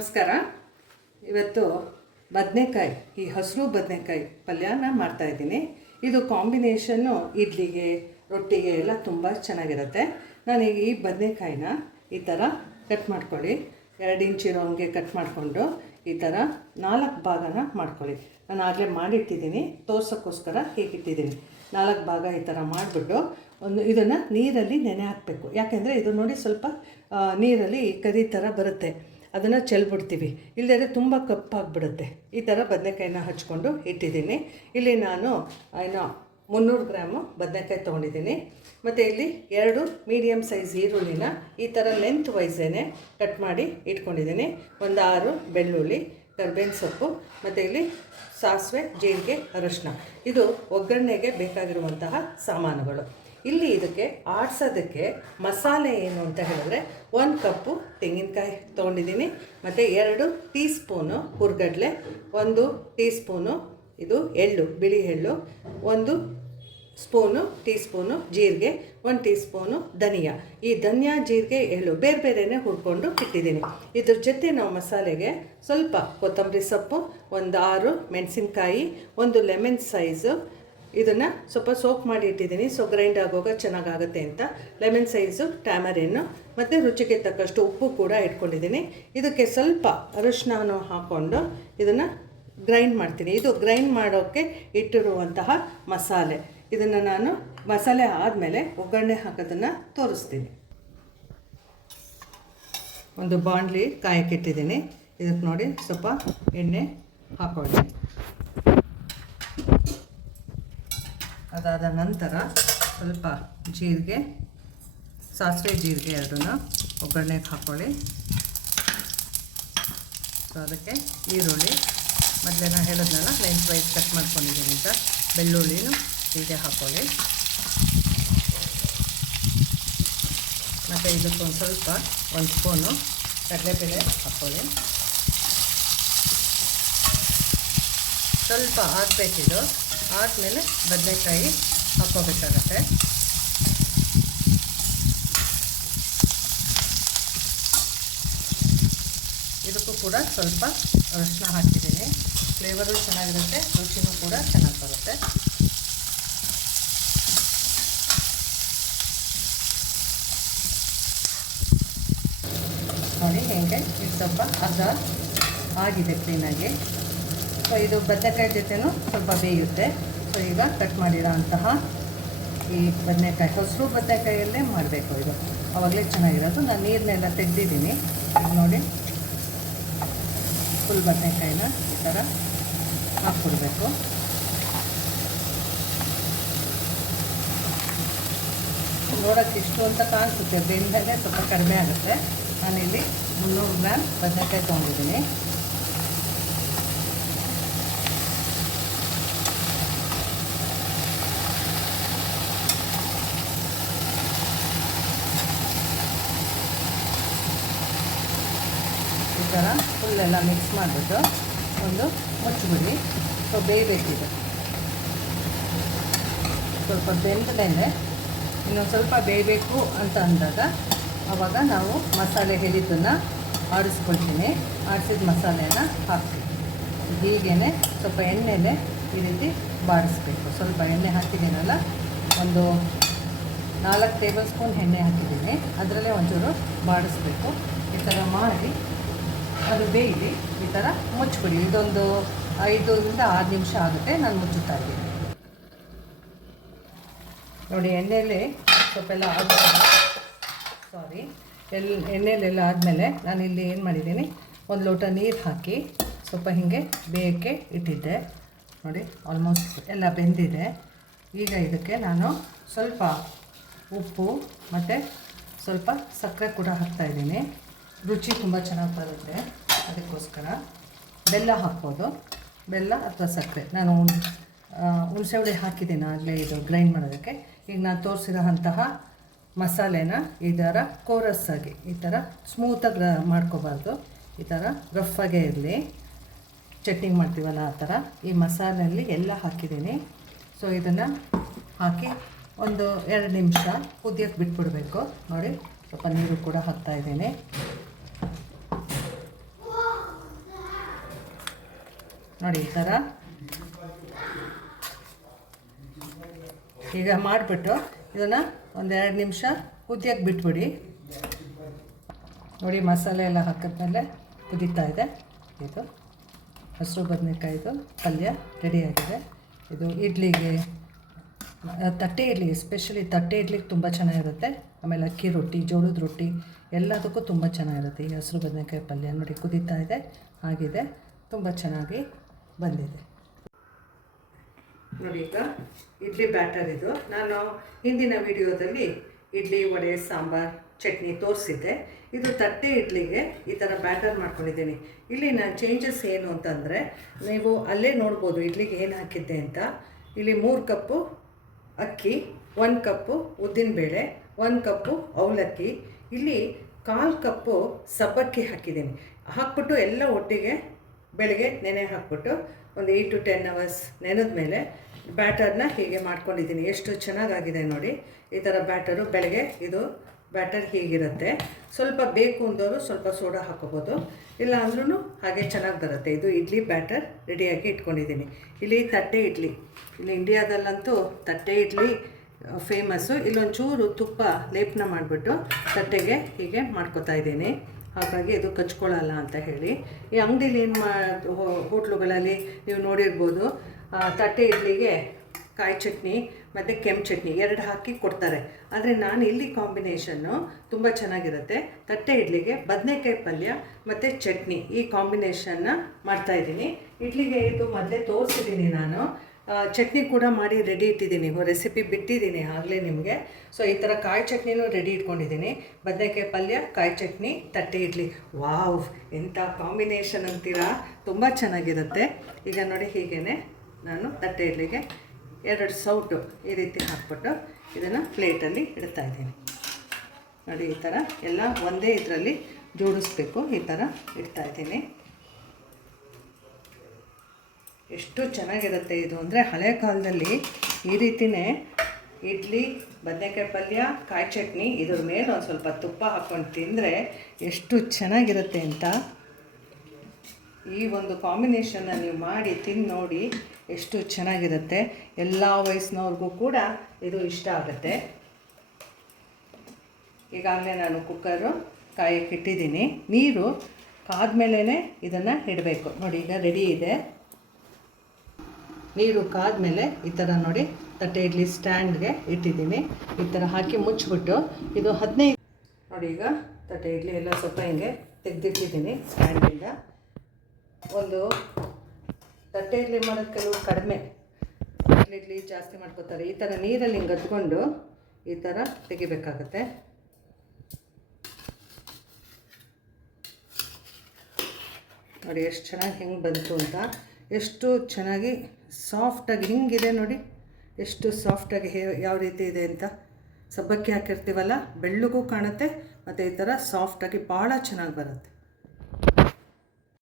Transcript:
ನಮಸ್ಕಾರ. ಇವತ್ತು ಬದನೆಕಾಯಿ, ಈ ಹಸಿರು ಬದನೆಕಾಯಿ ಪಲ್ಯನ ಮಾಡ್ತಾಯಿದ್ದೀನಿ. ಇದು ಕಾಂಬಿನೇಷನ್ನು ಇಡ್ಲಿಗೆ, ರೊಟ್ಟಿಗೆ ಎಲ್ಲ ತುಂಬ ಚೆನ್ನಾಗಿರುತ್ತೆ. ನಾನೀಗ ಈ ಬದನೆಕಾಯಿನ ಈ ಥರ ಕಟ್ ಮಾಡ್ಕೊಳ್ಳಿ. 2 ಇಂಚ್ ಇರೋಂಗೆ ಕಟ್ ಮಾಡಿಕೊಂಡು ಈ ಥರ 4 ಭಾಗನ ಮಾಡ್ಕೊಳ್ಳಿ. ನಾನು ಆಗಲೇ ಮಾಡಿಟ್ಟಿದ್ದೀನಿ, ತೋರ್ಸೋಕ್ಕೋಸ್ಕರ ಹೀಗಿಟ್ಟಿದ್ದೀನಿ. 4 ಭಾಗ ಈ ಥರ ಮಾಡಿಬಿಟ್ಟು ಇದನ್ನು ನೀರಲ್ಲಿ ನೆನೆ ಹಾಕಬೇಕು. ಯಾಕೆಂದರೆ ಇದು ನೋಡಿ ಸ್ವಲ್ಪ ನೀರಲ್ಲಿ ಕರಿ ಥರ ಬರುತ್ತೆ, ಅದನ್ನು ಚೆಲ್ಬಿಡ್ತೀವಿ, ಇಲ್ಲದೇ ತುಂಬ ಕಪ್ಪಾಗಿಬಿಡುತ್ತೆ. ಈ ಥರ ಬದನೆಕಾಯಿನ ಹಚ್ಕೊಂಡು ಇಟ್ಟಿದ್ದೀನಿ. ಇಲ್ಲಿ ನಾನು 300 ಗ್ರಾಮು ಬದನೆಕಾಯಿ ತೊಗೊಂಡಿದ್ದೀನಿ. ಮತ್ತು ಇಲ್ಲಿ 2 ಮೀಡಿಯಮ್ ಸೈಜ್ ಈರುಳ್ಳಿನ ಈ ಥರ ಲೆಂತ್ ವೈಸೇನೆ ಕಟ್ ಮಾಡಿ ಇಟ್ಕೊಂಡಿದ್ದೀನಿ. ಒಂದು 6 ಬೆಳ್ಳುಳ್ಳಿ, ಕರ್ಬೇವಿನ ಸೊಪ್ಪು, ಮತ್ತು ಇಲ್ಲಿ ಸಾಸಿವೆ, ಜೀರಿಗೆ, ಅರಶಿನ. ಇದು ಒಗ್ಗರಣೆಗೆ ಬೇಕಾಗಿರುವಂತಹ ಸಾಮಾನುಗಳು. ಇಲ್ಲಿ ಇದಕ್ಕೆ ಆಡಿಸೋದಕ್ಕೆ ಮಸಾಲೆ ಏನು ಅಂತ ಹೇಳಿದ್ರೆ 1 ಕಪ್ಪು ತೆಂಗಿನಕಾಯಿ ತೊಗೊಂಡಿದ್ದೀನಿ, ಮತ್ತು 2 ಟೀ ಸ್ಪೂನು ಹುರ್ಗಡ್ಲೆ, 1 ಟೀ ಸ್ಪೂನು ಇದು ಎಳ್ಳು, ಬಿಳಿ ಎಳ್ಳು, 1 ಟೀ ಸ್ಪೂನು ಜೀರಿಗೆ, 1 ಟೀ ಸ್ಪೂನು ಧನಿಯಾ. ಈ ಧನಿಯಾ, ಜೀರಿಗೆ, ಎಳ್ಳು ಬೇರೆ ಬೇರೆನೇ ಹುರ್ಕೊಂಡು ಇಟ್ಟಿದ್ದೀನಿ. ಇದ್ರ ಜೊತೆ ನಾವು ಮಸಾಲೆಗೆ ಸ್ವಲ್ಪ ಕೊತ್ತಂಬರಿ ಸೊಪ್ಪು, ಒಂದು 6 ಮೆಣಸಿನ್ಕಾಯಿ, 1 ಲೆಮನ್ ಸೈಜು, ಇದನ್ನು ಸ್ವಲ್ಪ ಸೋಪ್ ಮಾಡಿ ಇಟ್ಟಿದ್ದೀನಿ. ಸೊ ಗ್ರೈಂಡ್ ಆಗೋಗ ಚೆನ್ನಾಗಾಗುತ್ತೆ ಅಂತ ಲೆಮನ್ ಸೈಜು ಟ್ಯಾಮರಿನ್ನು, ಮತ್ತು ರುಚಿಗೆ ತಕ್ಕಷ್ಟು ಉಪ್ಪು ಕೂಡ ಇಟ್ಕೊಂಡಿದ್ದೀನಿ. ಇದಕ್ಕೆ ಸ್ವಲ್ಪ ಅರಿಶಿನ ಹಾಕ್ಕೊಂಡು ಇದನ್ನು ಗ್ರೈಂಡ್ ಮಾಡ್ತೀನಿ. ಇದು ಗ್ರೈಂಡ್ ಮಾಡೋಕ್ಕೆ ಇಟ್ಟಿರುವಂತಹ ಮಸಾಲೆ. ಇದನ್ನು ನಾನು ಮಸಾಲೆ ಆದಮೇಲೆ ಒಗ್ಗರಣೆ ಹಾಕೋದನ್ನು ತೋರಿಸ್ತೀನಿ. ಒಂದು ಬಾಣಲಿ ಕಾಯಕ್ಕಿಟ್ಟಿದ್ದೀನಿ. ಇದಕ್ಕೆ ನೋಡಿ ಸ್ವಲ್ಪ ಎಣ್ಣೆ ಹಾಕೊಳ್ಳಿ. ಅದಾದ ನಂತರ ಸ್ವಲ್ಪ ಜೀರಿಗೆ, ಸಾಸಿವೆ, ಜೀರಿಗೆ ಎರಡನ್ನ ಒಗ್ಗರಣೆಗೆ ಹಾಕ್ಕೊಳ್ಳಿ. ಸೊ ಅದಕ್ಕೆ ಈರುಳ್ಳಿ ಮೊದಲೇ ನಾನು ಹೇಳಿದ್ನಲ್ಲ ಲೆಂತ್ ವೈಸ್ ಕಟ್ ಮಾಡ್ಕೊಂಡಿದ್ದೀನಿ ಅಂತ, ಬೆಳ್ಳುಳ್ಳಿನೂ ಹೀಗೆ ಹಾಕ್ಕೊಳ್ಳಿ. ಮತ್ತು ಇದಕ್ಕೊಂದು ಸ್ವಲ್ಪ 1 ಸ್ಪೂನು ಕಡಲೆಬೇಳೆ ಹಾಕ್ಕೊಳ್ಳಿ. ಸ್ವಲ್ಪ ಹಾಕಬೇಕಿದು, ಆದಮೇಲೆ ಬದನೆಕಾಯಿ ಹಾಕ್ಕೋಬೇಕಾಗತ್ತೆ. ಇದಕ್ಕೂ ಕೂಡ ಸ್ವಲ್ಪ ಅರಿಶಿನ ಹಾಕಿದ್ದೀನಿ. ಫ್ಲೇವರು ಚೆನ್ನಾಗಿರುತ್ತೆ, ರುಚಿನೂ ಕೂಡ ಚೆನ್ನಾಗಿ ಬರುತ್ತೆ. ನೋಡಿ ಹೇಗೆ ಇದು ಸ್ವಲ್ಪ ಅರ್ಧ ಆಗಿದೆ ಕ್ಲೀನಾಗಿ. ಸೊ ಇದು ಬದನೆಕಾಯಿ ಜೊತೆನೂ ಸ್ವಲ್ಪ ಬೇಯುತ್ತೆ. ಸೊ ಈಗ ಕಟ್ ಮಾಡಿರೋ ಅಂತಹ ಈ ಬದನೆಕಾಯಿ, ಹಸಿರು ಬದನೆಕಾಯಲ್ಲೇ ಮಾಡಬೇಕು ಇದು, ಆವಾಗಲೇ ಚೆನ್ನಾಗಿರೋದು. ನಾನು ನೀರನ್ನೆಲ್ಲ ತೆಗೆದಿದ್ದೀನಿ. ನೋಡಿ ಫುಲ್ ಬದನೆಕಾಯಿನ ಈ ಥರ ಹಾಕ್ಕೊಡ್ಬೇಕು. ನೋಡೋಕ್ಕೆ ಇಷ್ಟು ಅಂತ ಕಾಣಿಸುತ್ತೆ, ಬೆಂದಲೇ ಸ್ವಲ್ಪ ಕಡಿಮೆ ಆಗುತ್ತೆ. ನಾನಿಲ್ಲಿ 300 ಗ್ರಾಮ್ ಬದನೆಕಾಯಿ ತೊಗೊಂಡಿದ್ದೀನಿ. ಈ ಥರ ಫುಲ್ಲೆಲ್ಲ ಮಿಕ್ಸ್ ಮಾಡಿಬಿಟ್ಟು ಒಂದು ಮುಚ್ಚಿಬಿಡಿ. ಸೊ ಬೇಯಬೇಕಿದೆ. ಸ್ವಲ್ಪ ಬೆಂದಮೇಲೆ ಇನ್ನೊಂದು ಸ್ವಲ್ಪ ಬೇಯಬೇಕು ಅಂತ ಅಂದಾಗ ಆವಾಗ ನಾವು ಮಸಾಲೆ ಹೇಳಿದ್ದನ್ನು ಆಡಿಸ್ಕೊಳ್ತೀನಿ. ಆಡಿಸಿದ ಮಸಾಲೆನ ಹಾಕ್ತೀವಿ. ಹೀಗೇ ಸ್ವಲ್ಪ ಎಣ್ಣೆಲೆ ಈ ರೀತಿ ಬಾಡಿಸ್ಬೇಕು. ಸ್ವಲ್ಪ ಎಣ್ಣೆ ಹಾಕಿದ್ದೀನಲ್ಲ, ಒಂದು 4 ಟೇಬಲ್ ಸ್ಪೂನ್ ಎಣ್ಣೆ ಹಾಕಿದ್ದೀನಿ. ಅದರಲ್ಲೇ ಒಂಚೂರು ಬಾಡಿಸ್ಬೇಕು. ಈ ಥರ ಮಾಡಿ ಅದು ಬೇಯಲಿ. ಈ ಥರ ಮುಚ್ಚಿಬಿಡಿ. ಇದೊಂದು 5 ರಿಂದ 6 ನಿಮಿಷ ಆಗುತ್ತೆ. ನಾನು ಮುಚ್ಚುತ್ತಾ ಇದ್ದೀನಿ. ನೋಡಿ ಎಣ್ಣೆಯಲ್ಲಿ ಸ್ವಲ್ಪ ಎಲ್ಲ ಎಣ್ಣೆಲೆಲ್ಲ ಆದಮೇಲೆ ನಾನಿಲ್ಲಿ ಏನು ಮಾಡಿದ್ದೀನಿ, 1 ಲೋಟ ನೀರು ಹಾಕಿ ಸ್ವಲ್ಪ ಹೀಗೆ ಬೇಯಕ್ಕೆ ಇಟ್ಟಿದ್ದೆ. ನೋಡಿ ಆಲ್ಮೋಸ್ಟ್ ಎಲ್ಲ ಬೆಂದಿದೆ. ಈಗ ಇದಕ್ಕೆ ನಾನು ಸ್ವಲ್ಪ ಉಪ್ಪು ಮತ್ತು ಸ್ವಲ್ಪ ಸಕ್ಕರೆ ಕೂಡ ಹಾಕ್ತಾಯಿದ್ದೀನಿ. ರುಚಿ ತುಂಬ ಚೆನ್ನಾಗಿ ಬರುತ್ತೆ, ಅದಕ್ಕೋಸ್ಕರ ಬೆಲ್ಲ ಹಾಕ್ಬೋದು. ಬೆಲ್ಲ ಅಥವಾ ಸಕ್ಕರೆ. ನಾನು ಹುಣಸೆ ಹುಳಿ ಹಾಕಿದ್ದೀನಿ ಆಗಲೇ ಇದು ಗ್ರೈಂಡ್ ಮಾಡೋದಕ್ಕೆ. ಈಗ ನಾನು ತೋರಿಸಿರೋ ಅಂತಹ ಮಸಾಲೆನ ಈ ಥರ ಕೋರಸ್ಸಾಗಿ, ಈ ಥರ ಸ್ಮೂತಾಗಿ ಮಾಡ್ಕೋಬಾರ್ದು, ಈ ಥರ ರಫಾಗೇ ಇರಲಿ. ಚಟ್ನಿ ಮಾಡ್ತೀವಲ್ಲ ಆ ಥರ ಈ ಮಸಾಲೆಯಲ್ಲಿ ಎಲ್ಲ ಹಾಕಿದ್ದೀನಿ. ಸೊ ಇದನ್ನು ಹಾಕಿ ಒಂದು 2 ನಿಮಿಷ ಕುದಿಯೋಕ್ಕೆ ಬಿಟ್ಬಿಡಬೇಕು. ನೋಡಿ ಸ್ವಲ್ಪ ನೀರು ಕೂಡ ಹಾಕ್ತಾಯಿದ್ದೀನಿ. ನೋಡಿ ಈ ಥರ ಈಗ ಮಾಡಿಬಿಟ್ಟು ಇದನ್ನು ಒಂದೆರಡು ನಿಮಿಷ ಕುದಿಯೋಕ್ಕೆ ಬಿಟ್ಬಿಡಿ. ನೋಡಿ ಮಸಾಲೆ ಎಲ್ಲ ಹಾಕಿದ್ಮೇಲೆ ಕುದೀತಾ ಇದೆ. ಇದು ಹಸಿರು ಬದನೆಕಾಯಿದು ಪಲ್ಯ ರೆಡಿಯಾಗಿದೆ. ಇದು ಇಡ್ಲಿಗೆ, ತಟ್ಟೆ ಇಡ್ಲಿ, ಎಸ್ಪೆಷಲಿ ತಟ್ಟೆ ಇಡ್ಲಿಗೆ ತುಂಬ ಚೆನ್ನಾಗಿರುತ್ತೆ. ಆಮೇಲೆ ಅಕ್ಕಿ ರೊಟ್ಟಿ, ಜೋಳದ ರೊಟ್ಟಿ ಎಲ್ಲದಕ್ಕೂ ತುಂಬ ಚೆನ್ನಾಗಿರುತ್ತೆ. ಈ ಹಸಿರು ಬದನೆಕಾಯಿ ಪಲ್ಯ ನೋಡಿ ಕುದೀತಾ ಇದೆ, ಆಗಿದೆ, ತುಂಬ ಚೆನ್ನಾಗಿ ಬಂದಿದೆ. ನೋಡಿ ಈಗ ಇಡ್ಲಿ ಬ್ಯಾಟರ್ ಇದು. ನಾನು ಹಿಂದಿನ ವಿಡಿಯೋದಲ್ಲಿ ಇಡ್ಲಿ, ವಡೆ, ಸಾಂಬಾರು, ಚಟ್ನಿ ತೋರಿಸಿದ್ದೆ. ಇದು ತಟ್ಟೆ ಇಡ್ಲಿಗೆ ಈ ಥರ ಬ್ಯಾಟರ್ ಮಾಡ್ಕೊಂಡಿದ್ದೀನಿ. ಇಲ್ಲಿ ನಾನು ಚೇಂಜಸ್ ಏನು ಅಂತಂದರೆ, ನೀವು ಅಲ್ಲೇ ನೋಡ್ಬೋದು ಇಡ್ಲಿಗೆ ಏನು ಹಾಕಿದ್ದೆ ಅಂತ. ಇಲ್ಲಿ 3 ಕಪ್ಪು ಅಕ್ಕಿ, 1 ಕಪ್ಪು ಉದ್ದಿನಬೇಳೆ, 1 ಕಪ್ಪು ಅವಲಕ್ಕಿ, ಇಲ್ಲಿ 1/4 ಕಪ್ಪು ಸಬ್ಬಕ್ಕಿ ಹಾಕಿದ್ದೀನಿ. ಹಾಕ್ಬಿಟ್ಟು ಎಲ್ಲ ಒಟ್ಟಿಗೆ ಬೆಳಗ್ಗೆ ನೆನೆ ಹಾಕ್ಬಿಟ್ಟು ಒಂದು 8 to 10 hours ನೆನೆದ ಮೇಲೆ ಬ್ಯಾಟರ್ನ ಹೀಗೆ ಮಾಡ್ಕೊಂಡಿದ್ದೀನಿ. ಎಷ್ಟು ಚೆನ್ನಾಗಾಗಿದೆ ನೋಡಿ. ಈ ಥರ ಬ್ಯಾಟರು ಬೆಳಗ್ಗೆ ಇದು ಬ್ಯಾಟರ್ ಹೀಗಿರುತ್ತೆ. ಸ್ವಲ್ಪ ಬೇಕು ಅಂದವರು ಸ್ವಲ್ಪ ಸೋಡಾ ಹಾಕೋಬೋದು, ಇಲ್ಲ ಅಂದ್ರೂ ಹಾಗೆ ಚೆನ್ನಾಗಿ ಬರುತ್ತೆ. ಇದು ಇಡ್ಲಿ ಬ್ಯಾಟರ್ ರೆಡಿಯಾಗಿ ಇಟ್ಕೊಂಡಿದ್ದೀನಿ. ಇಲ್ಲಿ ತಟ್ಟೆ ಇಡ್ಲಿ, ಇಲ್ಲಿ ಇಂಡಿಯಾದಲ್ಲಂತೂ ತಟ್ಟೆ ಇಡ್ಲಿ ಫೇಮಸ್ಸು. ಇಲ್ಲೊಂಚೂರು ತುಪ್ಪ ಲೇಪನ ಮಾಡಿಬಿಟ್ಟು ತಟ್ಟೆಗೆ ಹೀಗೆ ಮಾಡ್ಕೊತಾ ಇದ್ದೀನಿ. ಹಾಗಾಗಿ ಇದು ಕಚ್ಕೊಳ್ಳಲ್ಲ ಅಂತ ಹೇಳಿ. ಈ ಅಂಗಡೀಲಿ ಏನು ಹೋಟ್ಲುಗಳಲ್ಲಿ ನೀವು ನೋಡಿರ್ಬೋದು, ತಟ್ಟೆ ಇಡ್ಲಿಗೆ ಕಾಯಿ ಚಟ್ನಿ ಮತ್ತು ಕೆಂಪು ಚಟ್ನಿ 2 ಹಾಕಿ ಕೊಡ್ತಾರೆ. ಆದರೆ ನಾನು ಇಲ್ಲಿ ಕಾಂಬಿನೇಷನ್ನು ತುಂಬ ಚೆನ್ನಾಗಿರುತ್ತೆ. ತಟ್ಟೆ ಇಡ್ಲಿಗೆ ಬದನೆಕಾಯಿ ಪಲ್ಯ ಮತ್ತು ಚಟ್ನಿ, ಈ ಕಾಂಬಿನೇಷನ್ನ ಮಾಡ್ತಾಯಿದ್ದೀನಿ. ಇಡ್ಲಿಗೆ ಇದು ಮೊದಲೇ ತೋರಿಸಿದ್ದೀನಿ ನಾನು. ಚಟ್ನಿ ಕೂಡ ಮಾಡಿ ರೆಡಿ ಇಟ್ಟಿದ್ದೀನಿ, ರೆಸಿಪಿ ಬಿಟ್ಟಿದ್ದೀನಿ ಆಗಲೇ ನಿಮಗೆ. ಸೊ ಈ ಥರ ಕಾಯಿ ಚಟ್ನಿನೂ ರೆಡಿ ಇಟ್ಕೊಂಡಿದ್ದೀನಿ. ಬದನೆಕಾಯಿ ಪಲ್ಯ, ಕಾಯಿ ಚಟ್ನಿ, ತಟ್ಟೆ ಇಡ್ಲಿ. ವಾವ್, ಎಂಥ ಕಾಂಬಿನೇಷನ್ ಅಂತೀರಾ, ತುಂಬ ಚೆನ್ನಾಗಿರುತ್ತೆ. ಈಗ ನೋಡಿ ಹೀಗೇ ನಾನು ತಟ್ಟೆ ಇಡ್ಲಿಗೆ 2 ಸೌಟು ಈ ರೀತಿ ಹಾಕ್ಬಿಟ್ಟು ಇದನ್ನು ಪ್ಲೇಟಲ್ಲಿ ಇಡ್ತಾಯಿದ್ದೀನಿ. ನೋಡಿ ಈ ಥರ ಎಲ್ಲ ಒಂದೇ ಇದರಲ್ಲಿ ಜೋಡಿಸ್ಬೇಕು. ಈ ಥರ ಇಡ್ತಾಯಿದ್ದೀನಿ. ಎಷ್ಟು ಚೆನ್ನಾಗಿರುತ್ತೆ ಇದು ಅಂದರೆ, ಹಳೆ ಕಾಲದಲ್ಲಿ ಈ ರೀತಿಯೇ ಇಡ್ಲಿ, ಬದನೆಕಾಯಿ ಪಲ್ಯ, ಕಾಯಿ ಚಟ್ನಿ, ಇದ್ರ ಮೇಲೆ ಒಂದು ಸ್ವಲ್ಪ ತುಪ್ಪ ಹಾಕ್ಕೊಂಡು ತಿಂದರೆ ಎಷ್ಟು ಚೆನ್ನಾಗಿರುತ್ತೆ ಅಂತ. ಈ ಒಂದು ಕಾಂಬಿನೇಷನ್ನ ನೀವು ಮಾಡಿ ತಿಂದು ನೋಡಿ, ಎಷ್ಟು ಚೆನ್ನಾಗಿರುತ್ತೆ. ಎಲ್ಲ ವಯಸ್ಸಿನವ್ರಿಗೂ ಕೂಡ ಇದು ಇಷ್ಟ ಆಗುತ್ತೆ. ಈಗಾಗಲೇ ನಾನು ಕುಕ್ಕರು ಕಾಯಕ್ಕೆ ಇಟ್ಟಿದ್ದೀನಿ. ನೀರು ಕಾದ್ಮೇಲೆ ಇದನ್ನು ಇಡಬೇಕು. ನೋಡಿ ಈಗ ರೆಡಿ ಇದೆ. ನೀರು ಕಾದ್ಮೇಲೆ ಈ ಥರ ನೋಡಿ ತಟ್ಟೆ ಇಡ್ಲಿ ಸ್ಟ್ಯಾಂಡ್ಗೆ ಇಟ್ಟಿದ್ದೀನಿ. ಈ ಥರ ಹಾಕಿ ಮುಚ್ಚಿಬಿಟ್ಟು ಇದು 15 ನೋಡಿ ಈಗ ತಟ್ಟೆ ಇಡ್ಲಿ ಎಲ್ಲ ಸ್ವಲ್ಪ ಹಿಂಗೆ ತೆಗೆದಿಟ್ಟಿದ್ದೀನಿ ಸ್ಟ್ಯಾಂಡಿಂದ. ಒಂದು ತಟ್ಟೆ ಇಡ್ಲಿ ಮಾಡೋದು ಕೆಲವು ಕಡಿಮೆ, ಇಡ್ಲಿ ಜಾಸ್ತಿ ಮಾಡ್ಕೋತಾರೆ. ಈ ಥರ ನೀರಲ್ಲಿ ಹಿಂಗೆ ಹತ್ಕೊಂಡು ಈ ಥರ ತೆಗಿಬೇಕಾಗತ್ತೆ. ನೋಡಿ ಎಷ್ಟು ಚೆನ್ನಾಗಿ ಹೆಂಗೆ ಬಂತು ಅಂತ, ಎಷ್ಟು ಚೆನ್ನಾಗಿ ಸಾಫ್ಟಾಗಿ ಹಿಂಗಿದೆ ನೋಡಿ, ಎಷ್ಟು ಸಾಫ್ಟಾಗಿ ಯಾವ ರೀತಿ ಇದೆ ಅಂತ. ಸಬ್ಬಕ್ಕಿ ಹಾಕಿರ್ತೀವಲ್ಲ, ಬೆಳ್ಳಗೂ ಕಾಣುತ್ತೆ ಮತ್ತು ಈ ಥರ ಸಾಫ್ಟಾಗಿ ಭಾಳ ಚೆನ್ನಾಗಿ ಬರುತ್ತೆ.